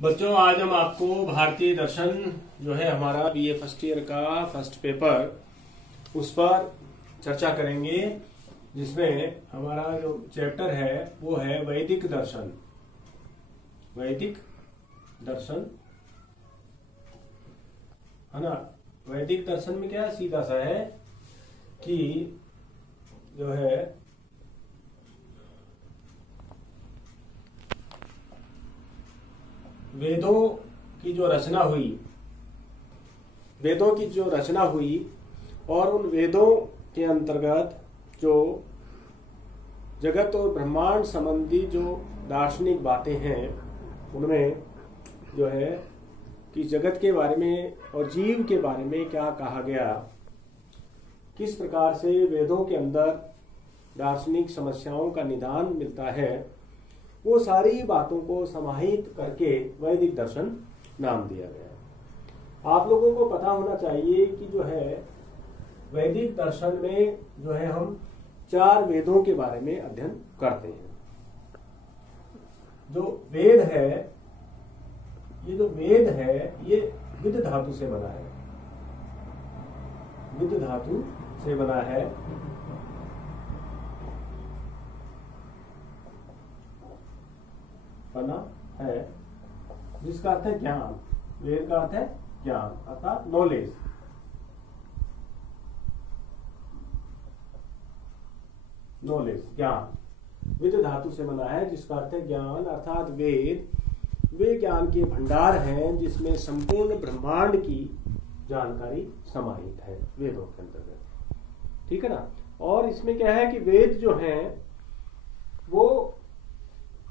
बच्चों, आज हम आपको भारतीय दर्शन जो है हमारा बीए फर्स्ट ईयर का फर्स्ट पेपर उस पर चर्चा करेंगे, जिसमें हमारा जो चैप्टर है वो है वैदिक दर्शन। वैदिक दर्शन है ना। वैदिक दर्शन में क्या सीधा सा है कि जो है वेदों की जो रचना हुई और उन वेदों के अंतर्गत जो जगत और ब्रह्मांड संबंधी जो दार्शनिक बातें हैं, उनमें जो है कि जगत के बारे में और जीव के बारे में क्या कहा गया, किस प्रकार से वेदों के अंदर दार्शनिक समस्याओं का निदान मिलता है, वो सारी बातों को समाहित करके वैदिक दर्शन नाम दिया गया। आप लोगों को पता होना चाहिए कि जो है वैदिक दर्शन में जो है हम 4 वेदों के बारे में अध्ययन करते हैं। जो वेद है ये विद धातु से बना है। विद धातु से बना है। बना है जिसका अर्थ है ज्ञान। वेद का अर्थ है ज्ञान अर्थात नॉलेज। नॉलेज ज्ञान विद धातु से बना है जिसका अर्थ है ज्ञान अर्थात वेद वे ज्ञान के भंडार हैं जिसमें संपूर्ण ब्रह्मांड की जानकारी समाहित है वेदों के अंतर्गत। ठीक है ना। और इसमें क्या है कि वेद जो हैं वो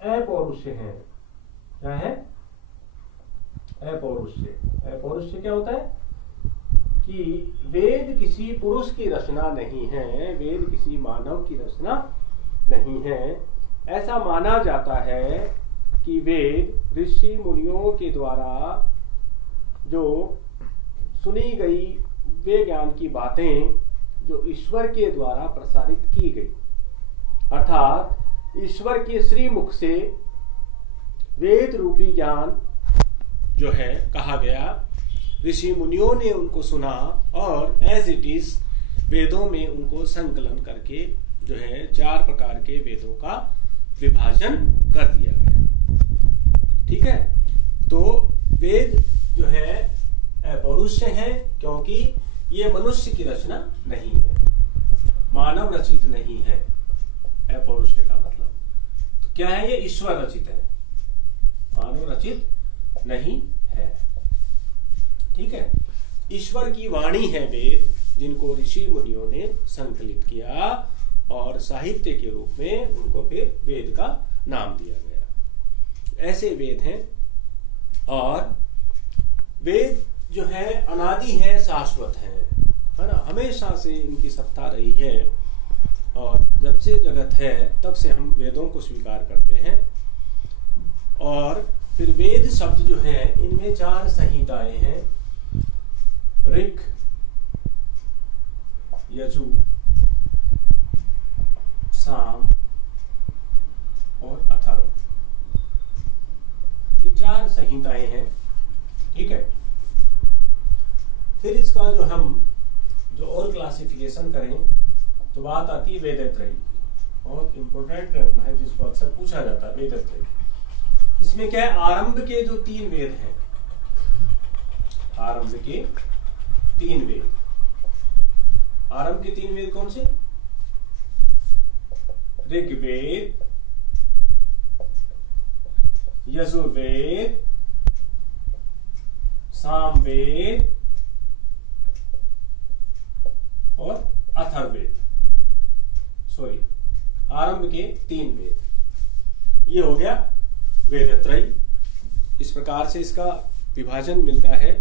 अपौरुषेय है। क्या है? अपौरुषेय। अपौरुषेय क्या होता है कि वेद किसी पुरुष की रचना नहीं है, वेद किसी मानव की रचना नहीं है। ऐसा माना जाता है कि वेद ऋषि मुनियों के द्वारा जो सुनी गई वे ज्ञान की बातें जो ईश्वर के द्वारा प्रसारित की गई, अर्थात ईश्वर के श्रीमुख से वेद रूपी ज्ञान जो है कहा गया, ऋषि मुनियों ने उनको सुना और एज इट इज वेदों में उनको संकलन करके जो है 4 प्रकार के वेदों का विभाजन कर दिया गया। ठीक है। तो वेद जो है अपौरुषेय है क्योंकि ये मनुष्य की रचना नहीं है, मानव रचित नहीं है। अपौरुषेय का मतलब तो क्या है? ये ईश्वर रचित है, मानव रचित नहीं है। ठीक है। ईश्वर की वाणी है वेद, जिनको ऋषि मुनियों ने संकलित किया और साहित्य के रूप में उनको फिर वेद का नाम दिया गया। ऐसे वेद हैं। और वेद जो है अनादि है, शाश्वत है ना। हमेशा से इनकी सत्ता रही है और जब से जगत है तब से हम वेदों को स्वीकार करते हैं। और फिर वेद शब्द जो है इनमें 4 संहिताएं हैं, ऋक, यजु, साम और अथर्व। ये 4 संहिताएं हैं। ठीक है। फिर इसका जो और क्लासिफिकेशन करें तो बात आती है वेदत्रयी की। बहुत इंपॉर्टेंट टर्म है जिसको अक्सर पूछा जाता है, वेदत्रयी। इसमें क्या है? आरंभ के जो 3 वेद हैं, आरंभ के 3 वेद। आरंभ के 3 वेद कौन से? ऋग्वेद, यजुर्वेद, सामवेद और अथर्ववेद। सॉरी, आरंभ के 3 वेद। ये हो गया वेदत्रयी। इस प्रकार से इसका विभाजन मिलता है।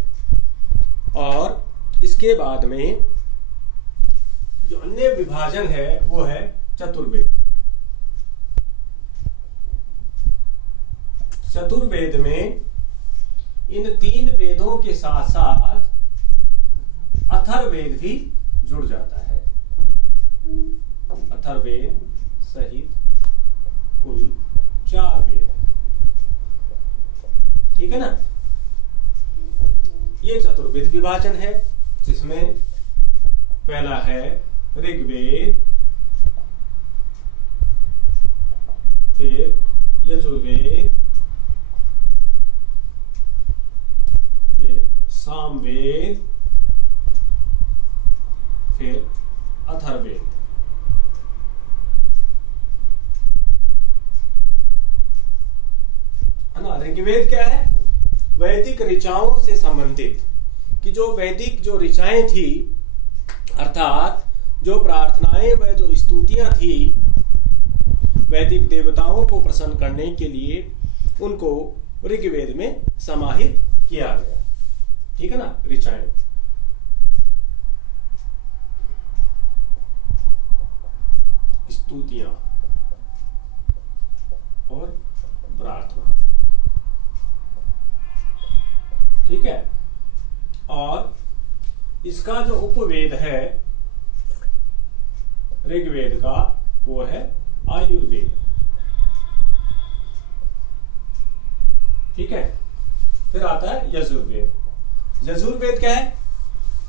और इसके बाद में जो अन्य विभाजन है वो है चतुर्वेद। चतुर्वेद में इन 3 वेदों के साथ साथ अथर्ववेद भी जुड़ जाता है। अथर्ववेद सहित कुल 4 वेद। ठीक है ना। ये चतुर्विध विभाजन है, जिसमें पहला है ऋग्वेद, फिर यजुर्वेद, फिर सामवेद, फिर अथर्ववेद। है ना। ऋग्वेद क्या है? वैदिक ऋचाओं से संबंधित, कि जो वैदिक जो ऋचाएं थी, अर्थात जो प्रार्थनाएं व जो स्तुतियां थी वैदिक देवताओं को प्रसन्न करने के लिए, उनको ऋग्वेद में समाहित किया गया। ठीक है ना। ऋचाएं, स्तुतियां और प्रार्थना। ठीक है। और इसका जो उपवेद है ऋग्वेद का, वो है आयुर्वेद। ठीक है। फिर आता है यजुर्वेद। यजुर्वेद क्या है?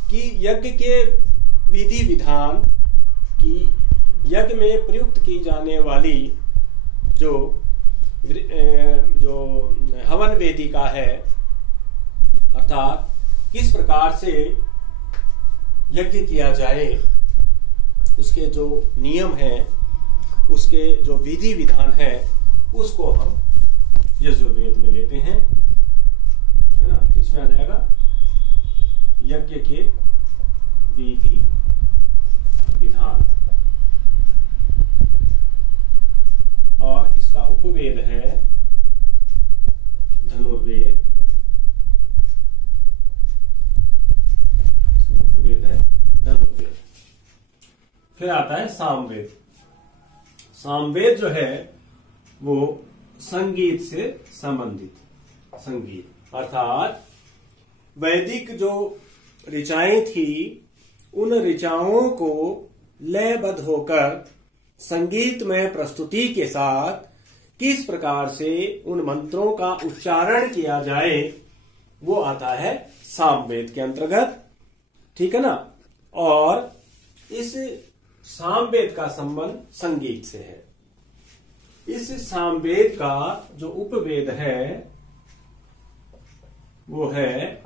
कि यज्ञ के विधि विधान की, यज्ञ में प्रयुक्त की जाने वाली जो हवन वेदिका है, अर्थात किस प्रकार से यज्ञ किया जाए, उसके जो नियम हैं, उसके जो विधि विधान है, उसको हम यजुर्वेद में लेते हैं। है ना। इसमें आ जाएगा यज्ञ के विधि विधान, और इसका उपवेद है धनुर्वेद। उपवेद है धनुर्वेद। फिर आता है सामवेद। सामवेद जो है वो संगीत से संबंधित, संगीत अर्थात वैदिक जो ऋचाएं थी, उन ऋचाओं को लयबद्ध होकर संगीतमय प्रस्तुति के साथ किस प्रकार से उन मंत्रों का उच्चारण किया जाए, वो आता है सामवेद के अंतर्गत। ठीक है ना। और इस सामवेद का संबंध संगीत से है। इस सामवेद का जो उपवेद है वो है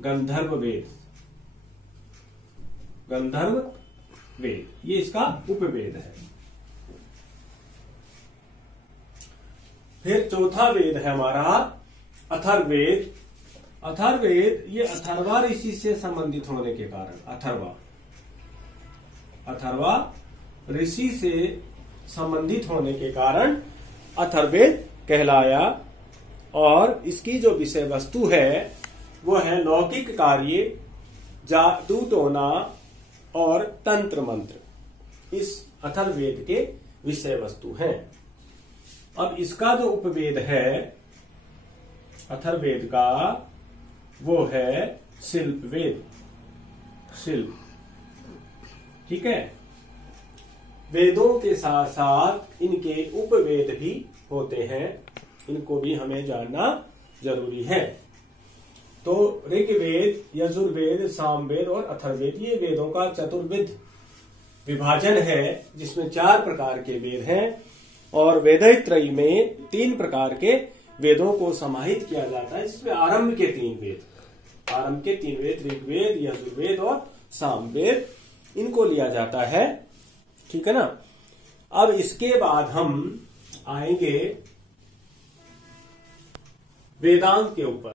गंधर्व वेद। गंधर्व वेद, ये इसका उपवेद है। फिर चौथा वेद है हमारा अथर्ववेद। अथर्ववेद, ये अथर्वा ऋषि से संबंधित होने के कारण, अथर्वा ऋषि से संबंधित होने के कारण अथर्ववेद कहलाया। और इसकी जो विषय वस्तु है वो है लौकिक कार्य, जादू टोना और तंत्र मंत्र। इस अथर्ववेद के विषय वस्तु हैं। अब इसका जो उपवेद है अथर्ववेद का, वो है शिल्प वेद। शिल्प। ठीक है। वेदों के साथ साथ इनके उपवेद भी होते हैं, इनको भी हमें जानना जरूरी है। तो ऋग्वेद, यजुर्वेद, सामवेद और अथर्ववेद, ये वेदों का चतुर्विध विभाजन है, जिसमें 4 प्रकार के वेद हैं। और वेदत्रयी में 3 प्रकार के वेदों को समाहित किया जाता है, जिसमें आरंभ के 3 वेद, ऋग्वेद, यजुर्वेद और सामवेद, इनको लिया जाता है। ठीक है ना। अब इसके बाद हम आएंगे वेदांत के ऊपर।